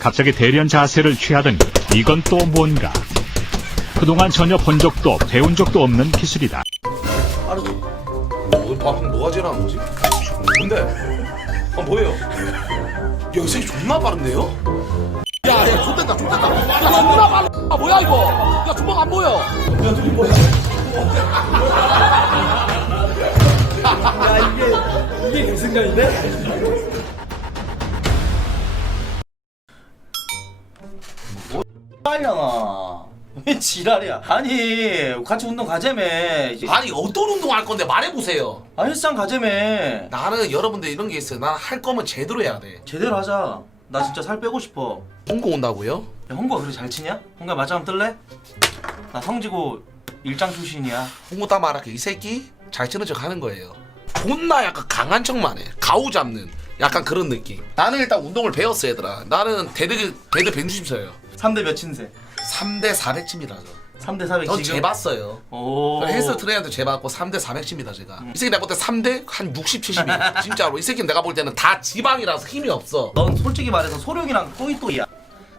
갑자기 대련 자세를 취하더니 이건 또 뭔가. 그동안 전혀 본 적도 배운 적도 없는 기술이다. 빠르지? 오늘 방금 뭐가 나은 거지? 뭔데? 아 뭐예요? 야, 이 새끼 존나 빠른데요? 야, 야, 존댓다, 존댓다. 야, 존나 빨라. 아, 뭐야, 이거? 야, 주먹 안 보여. 야, 저기 뭐야? 이게 결승전인데? 빨려나 왜 지랄이야 아니 같이 운동 가자며 아니, 어떤 운동 할 건데 말해보세요. 아 헬스장 가자며 나는 여러분들 이런 게 있어요. 난 할 거면 제대로 해야 돼. 제대로 하자 나 진짜 살 빼고 싶어 홍고 온다고요? 야 홍구가 그래 잘 치냐? 홍구야 맞짱 뜰래? 나 성지고 일장 출신이야 홍고 다 말할게. 이 새끼 잘 치는 척 하는 거예요. 존나 약간 강한 척만 해. 가우 잡는. 약간 그런 느낌. 나는 일단 운동을 배웠어, 얘들아. 나는 대드, 대드 160쳐요. 3대 몇 친세? 3대 400칩니다, 3대 400 저. 전 지금? 재봤어요. 오 헬스 트레이너한테 재봤고 3대 400칩니다 제가 이 새끼 내가 볼때 3대 한 60, 70이 진짜로 이 새끼는 내가 볼 때는 다 지방이라서 힘이 없어 넌 솔직히 말해서 소룡이랑 또이또이야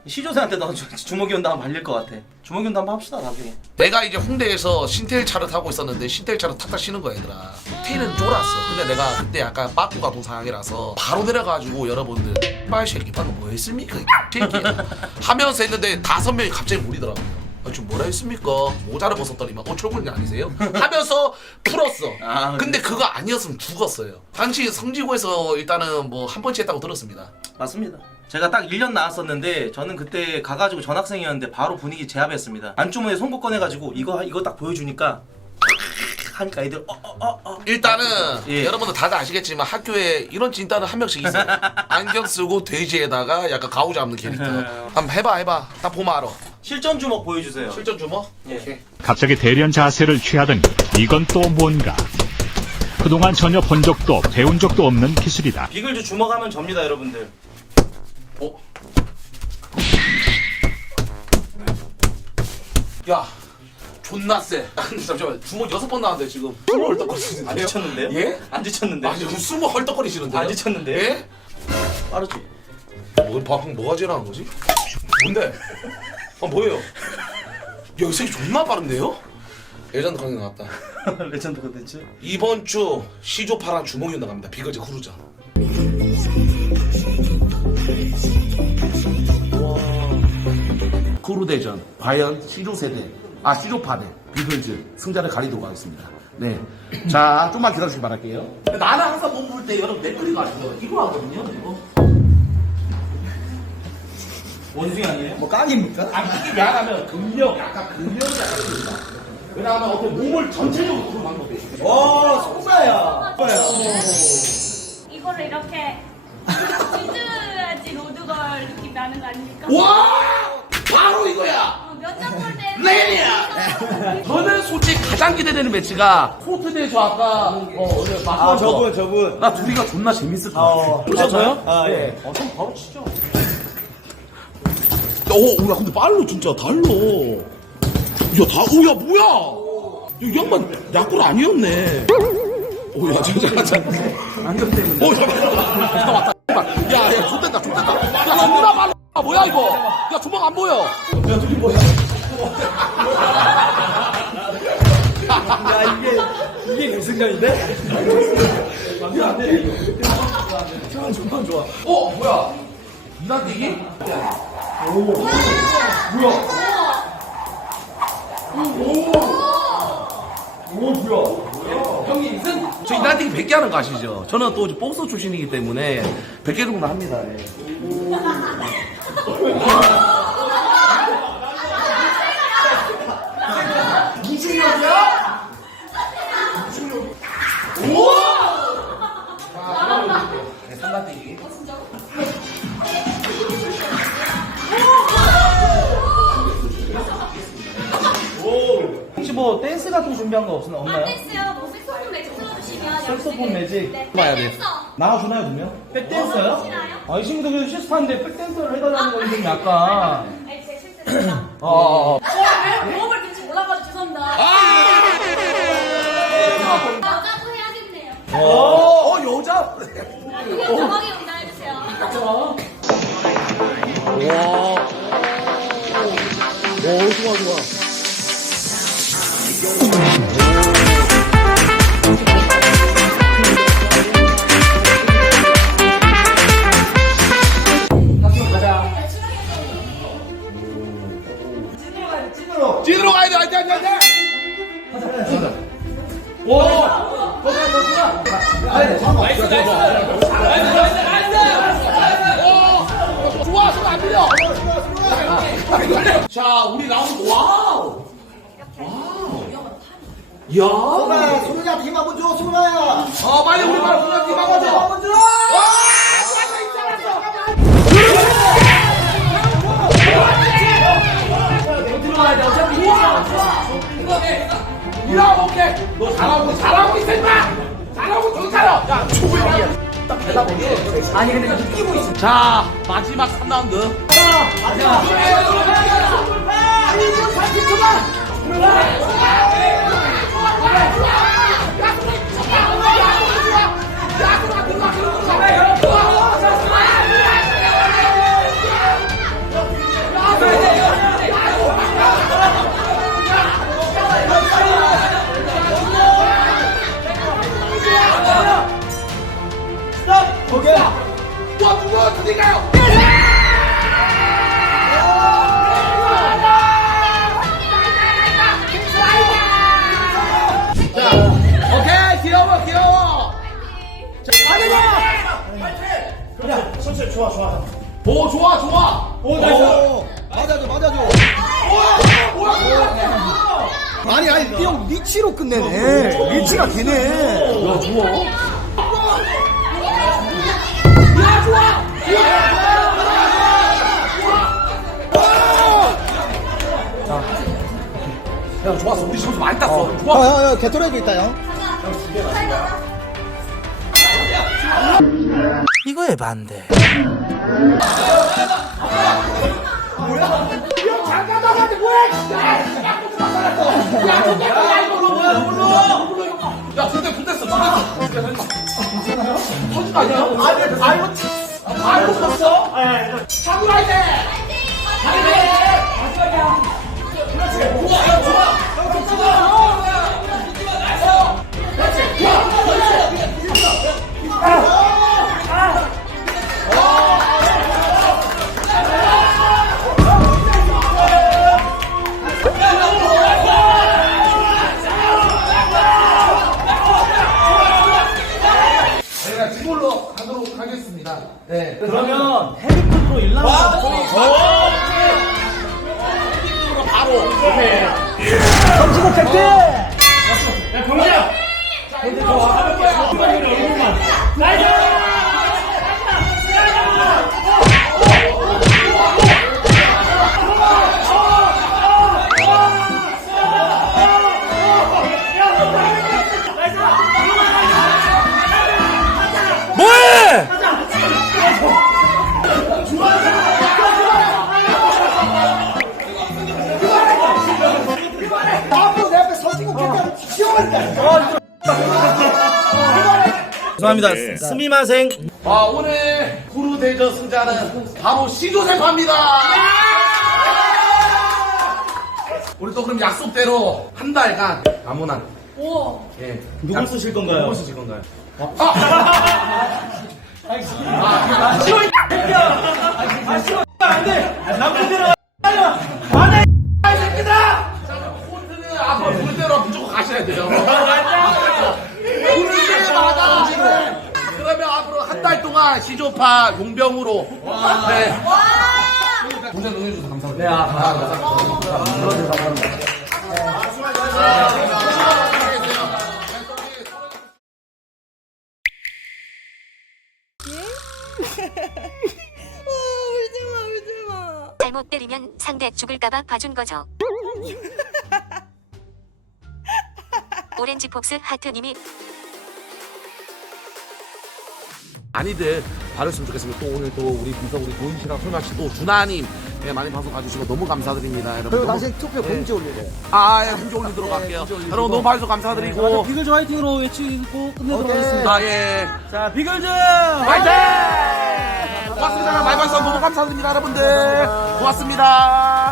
시조새한테 너 주- 주먹이 온다 하면 말릴 것 같아. 주먹이 온다 한번 합시다 나중에. 내가 이제 홍대에서 신테일 차를 타고 있었는데 신테일 차를 탔다 쉬는 거야 얘들아. 테일은 쫄았어. 근데 내가 그때 약간 빠꾸 가동 상황이라서 바로 내려가지고 여러분들 빨 새끼 방금 뭐 했습니까? 이 새끼야 하면서 했는데 다섯 명이 갑자기 몰리더라고요. 아, 지금 뭐라 했습니까? 모자를 벗었더니만 어 철군이 아니세요? 하면서 풀었어. 아, 근데 그거 아니었으면 죽었어요. 당시 성지고에서 일단은 뭐 한 번치 했다고 들었습니다. 맞습니다. 제가 딱 1년 나왔었는데 저는 그때 가가지고 전학생이었는데 바로 분위기 제압했습니다. 안주머니에 송곳 꺼내가지고 이거 이거 딱 보여주니까 하니까 애들 어어어 어, 어. 일단은 예. 여러분들 다들 아시겠지만 학교에 이런 진단은 한 명씩 있어요. 안경 쓰고 돼지에다가 약간 가우 잡는 캐릭터. 한번 해봐 해봐. 딱 보면 알아. 실전 주먹 보여주세요. 실전 주먹? 예. 오케이. 갑자기 대련 자세를 취하더니 이건 또 뭔가. 그동안 전혀 본 적도 배운 적도 없는 기술이다. 비글즈 주먹하면 접니다 여러분들. 어? 야, 존나 세. 아니, 잠시만. 주먹 여섯 번 나왔는데 지금 숨을 헐떡거리시는데요? 안 지쳤는데요? 예? 안 지쳤는데? 아니, 지금 숨을 헐떡거리시는데요? 안 지쳤는데요? 예? 빠르지. 뭐, 방금 뭐가 나은 거지? 뭔데? 아, 뭐예요? 야, 이 새끼 존나 빠른데요? 예전도 강의 나왔다. 레전드 컨텐츠. 이번 주 시조파랑 주먹이 나갑니다. 비거즈 크루저. 크루 대전 과연 시조 세대 아 시조 파 대 비글즈 승자를 가리도록 하겠습니다. 네. 자, 좀만 기다리시기 바랄게요. 나는 항상 몸볼때 여러분 넷플릭 아시죠? 이거 하거든요, 이거. 원숭이 아니에요? 뭐 깡입니까? 아니, 이게 왜냐하면 근력, 약간 근력이 약간 있습니다. 왜냐하면 어떻게 몸을 전체적으로 그런 방법이 있어요. 와 속사야. 이거를 이렇게 찢어야지 로드걸 느낌 나는 거 아닙니까? 와! 바로 이거야! 어, 몇장 볼때 레이야! 저는 솔직히 가장 기대되는 매치가 코트 대저 아까 어, 오늘 막아 저분 저분. 나 둘이가 존나 재밌을 것 같아. 어. 보셨어요? 아 예. 네. 어, 형 바로 치죠. 오, 야, 근데 빨로 진짜 달러. 야, 다, 오, 야, 뭐야? 이 양반 약골 아니었네. 오, 야, 잠깐, 잠깐. 안경 때문에. 오, 야, 왔다. 야, 야, 좆된다, 좆된다. 야, 존나 빨라. 아, 뭐야, 이거? 야, 주먹 안 보여. 야 이게 이게 결승전인데? 어, 뭐야? 이단 뛰기? 저 이단뛰기 100개 하는 거 아시죠? 저는 또 이제 복서 출신이기 때문에 100개 정도 합니다. 예. 삼단뛰기. 혹시 뭐 댄스 같은 거 준비한 거 없나 아, 없나요? 댄스요. 뭐 색소폰 매직 틀어주시면 색소폰 연습을- 매직? 네. 봐야 돼. 댄서. 나와주나요 분명? 백댄서요? 아이 친구들 그래도 실습하는데 백댄서를 해달라는 건좀 약간 아니, 제 실수입니다. 어, 어, 어. 왜 모험을 든지 몰라가지고 죄송합니다. 여자도 해야겠네요. 어, 여자? 아, 그냥 정확히 응답해주세요. 와. 오, 좋아, 좋아. 좋아, 손안 밀려. 자, 우리 라운드 와우. 와우. 야. 소라야, 소라야, 힘 한번 줘, 소라야. 어 빨리 우리 말 소라 팀 한번 줘. 한번 줘. 이라 오케이. 너 잘하고 잘하고 있어 임마. 잘하고 좋잖아. 야 초보야. 딱 대답 오게. 아니 근데 이기고 있어. 자 마지막 3라운드. 또 좋아. 오 오, 맞아줘, 맞아줘. 아니, 아니, 이형 리치로 끝내네. 리치가 되네. 야 좋아. 야 좋았어 우리 점수 많이 땄어. 좋아. 형, 형, 형, 개토레도 있다, 형. 이거 에 반대. 야써 군대 써. 터진 거 아니야? 아니 알고 알고 컸어? 자구 라이트. 제가 네. 죄송합니다. 스미마생. 아 오늘 구루 대저 승자는 바로 시조세파입니다. 우리 또 그럼 약속대로 한 달간 아무나 우와. 예. 누굴 쓰실 건가요? 누굴 쓰실 건가요? 콘트는 앞으로 부를 때로 무조건 가셔야 돼요. 부를 동안 시조파 용병으로 네. 동생 응해주셔서 감사합니다. 네, 아, 감사합니다. 잘못 때리면 상대 죽을까봐 봐준 거죠. 오렌지 폭스 하트님이 많이들 봐줬으면 좋겠습니다. 또 오늘 또 우리 민석 우리 도인 씨랑 설마 씨또 준하님 예, 많이 방송 봐주시고 너무 감사드립니다. 여러분. 그리고 당신 투표 공지 올리래. 아, 예, 공지 올리도록 할게요. 여러분 너무 봐주셔서 감사드리고. 비글즈 화이팅으로 외치고 끝내도록 오케이. 하겠습니다. 아, 예. 자, 비글즈 화이팅! 고맙습니다. 말발선 너무 감사드립니다, 여러분들. 고맙습니다.